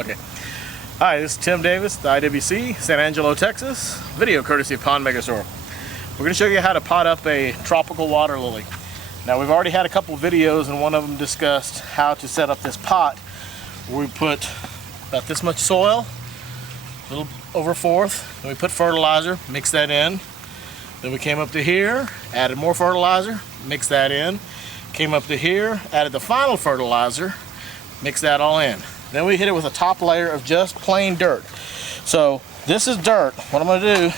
Okay. Hi, this is Tim Davis, the IWC, San Angelo, Texas. Video courtesy of Pond Megastore. We're going to show you how to pot up a tropical water lily. Now, we've already had a couple videos, and one of them discussed how to set up this pot. We put about this much soil, a little over a fourth, then we put fertilizer, mix that in. Then we came up to here, added more fertilizer, mixed that in. Came up to here, added the final fertilizer, mixed that all in. Then we hit it with a top layer of just plain dirt. So this is dirt. What I'm going to do,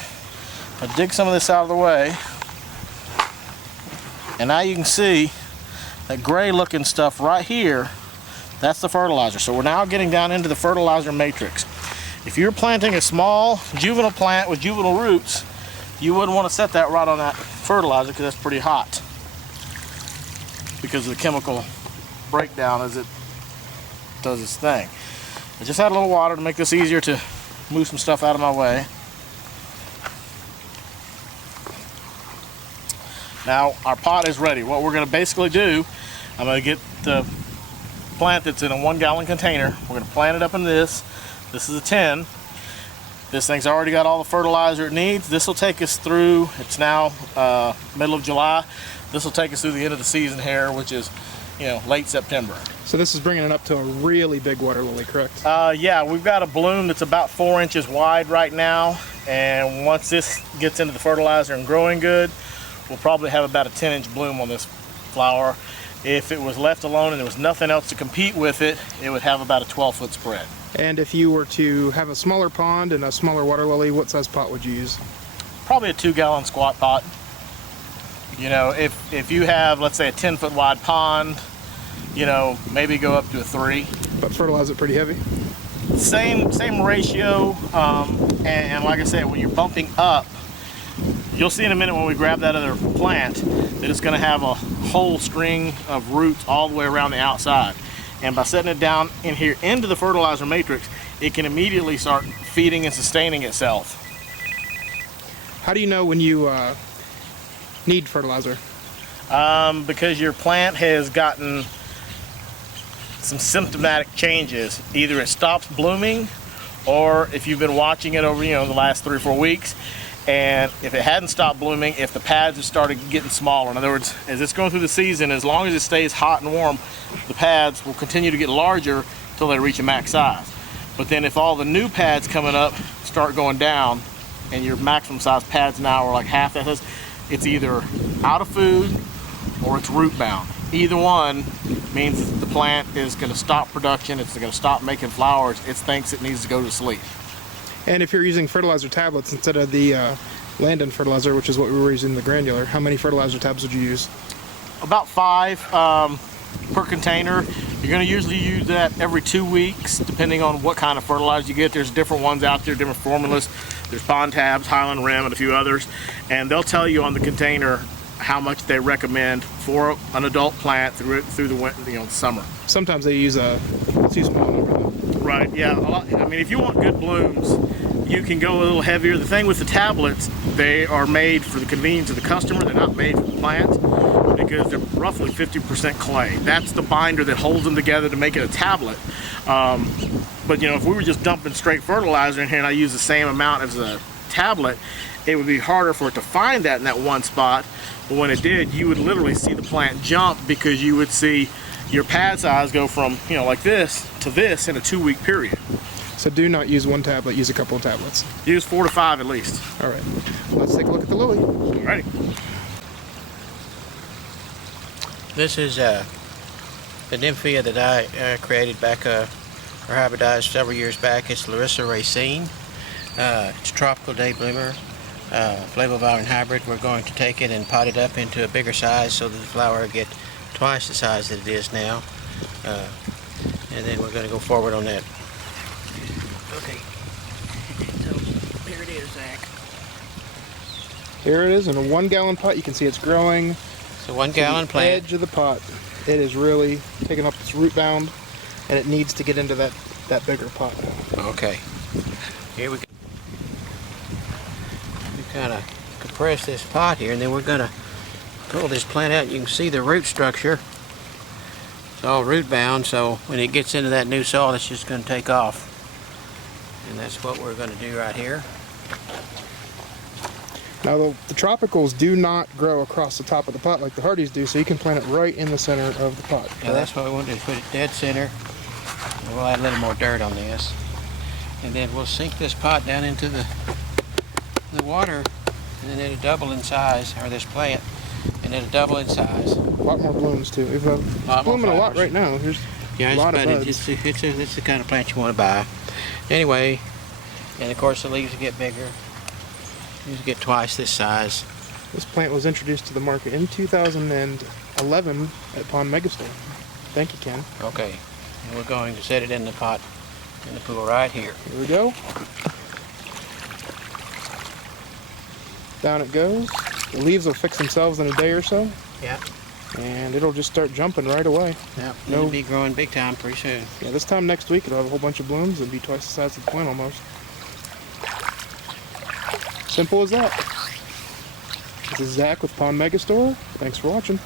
I'll dig some of this out of the way. And now you can see that gray looking stuff right here, that's the fertilizer. So we're now getting down into the fertilizer matrix. If you're planting a small juvenile plant with juvenile roots, you wouldn't want to set that right on that fertilizer because that's pretty hot because of the chemical breakdown as it does its thing. I just add a little water to make this easier to move some stuff out of my way. Now our pot is ready. What we're going to basically do, I'm going to get the plant that's in a 1 gallon container. We're going to plant it up in this. This is a 10. This thing's already got all the fertilizer it needs. This will take us through, it's now middle of July. This will take us through the end of the season here, which is, you know, late September. So this is bringing it up to a really big water lily, correct? Yeah, we've got a bloom that's about 4 inches wide right now. And once this gets into the fertilizer and growing good, we'll probably have about a 10-inch bloom on this flower. If it was left alone and there was nothing else to compete with it, it would have about a 12-foot spread. And if you were to have a smaller pond and a smaller water lily, what size pot would you use? Probably a 2-gallon squat pot. You know, if you have, let's say, a 10-foot wide pond, you know, maybe go up to a 3. But fertilize it pretty heavy? Same ratio, and like I said, when you're bumping up, you'll see in a minute when we grab that other plant that it's going to have a whole string of roots all the way around the outside. And by setting it down in here into the fertilizer matrix, it can immediately start feeding and sustaining itself. How do you know when you need fertilizer? Because your plant has gotten some symptomatic changes. Either it stops blooming, or if you've been watching it over, you know, the last 3 or 4 weeks, and if it hadn't stopped blooming, if the pads have started getting smaller. In other words, as it's going through the season, as long as it stays hot and warm, the pads will continue to get larger until they reach a max size. But then if all the new pads coming up start going down, and your maximum size pads now are like half that size, it's either out of food or it's root bound. Either one means the plant is going to stop production, it's going to stop making flowers, it thinks it needs to go to sleep. And if you're using fertilizer tablets instead of the Landon fertilizer, which is what we were using, the granular, how many fertilizer tabs would you use? About 5 per container. You're going to usually use that every 2 weeks, depending on what kind of fertilizer you get. There's different ones out there, different formulas. There's Pond Tabs, Highland Rim, and a few others. And they'll tell you on the container how much they recommend for an adult plant through the winter, you know, summer. Sometimes they use a too small number though. Right, yeah. I mean, if you want good blooms, you can go a little heavier. The thing with the tablets, they are made for the convenience of the customer. They're not made for the plant because they're roughly 50% clay. That's the binder that holds them together to make it a tablet. But you know, if we were just dumping straight fertilizer in here and I use the same amount as a tablet, it would be harder for it to find that in that one spot. But when it did, you would literally see the plant jump because you would see your pad size go from, you know, like this to this in a 2-week period. So do not use one tablet, use a couple of tablets. Use 4 to 5 at least. All right, let's take a look at the lily. Alrighty. This is the nymphia that I created back, or hybridized several years back. It's Larissa Racine. It's a tropical day bloomer, flavovine hybrid. We're going to take it and pot it up into a bigger size so that the flower will get twice the size that it is now. And then we're going to go forward on that. Okay. So here it is, Zach. Here it is in a 1-gallon pot. You can see it's growing. It's a 1-gallon plant. Edge of the pot. It is really taking up its root bound, and it needs to get into that bigger pot. Okay. Here we go. We kind of compress this pot here, and then we're going to pull this plant out. You can see the root structure. It's all root bound, so when it gets into that new soil, it's just going to take off. And that's what we're going to do right here. Now the tropicals do not grow across the top of the pot like the hardies do, so you can plant it right in the center of the pot. Yeah, that's what we want to do, put it dead center. And we'll add a little more dirt on this. And then we'll sink this pot down into the water, and then it'll double in size, or this plant, and it'll double in size. A lot more blooms too. It's blooming a lot right now. There's a lot of buds. It's the kind of plant you want to buy. Anyway, and of course the leaves will get bigger. Leaves will get twice this size. This plant was introduced to the market in 2011 at Pond Megastore. Thank you, Ken. Okay, and we're going to set it in the pot, in the pool right here. Here we go. Down it goes. The leaves will fix themselves in a day or so. Yeah. And it'll just start jumping right away. Yeah, it'll be growing big time pretty soon. Yeah, this time next week it'll have a whole bunch of blooms and be twice the size of the plant almost. Simple as that. This is Zach with Pond Megastore. Thanks for watching.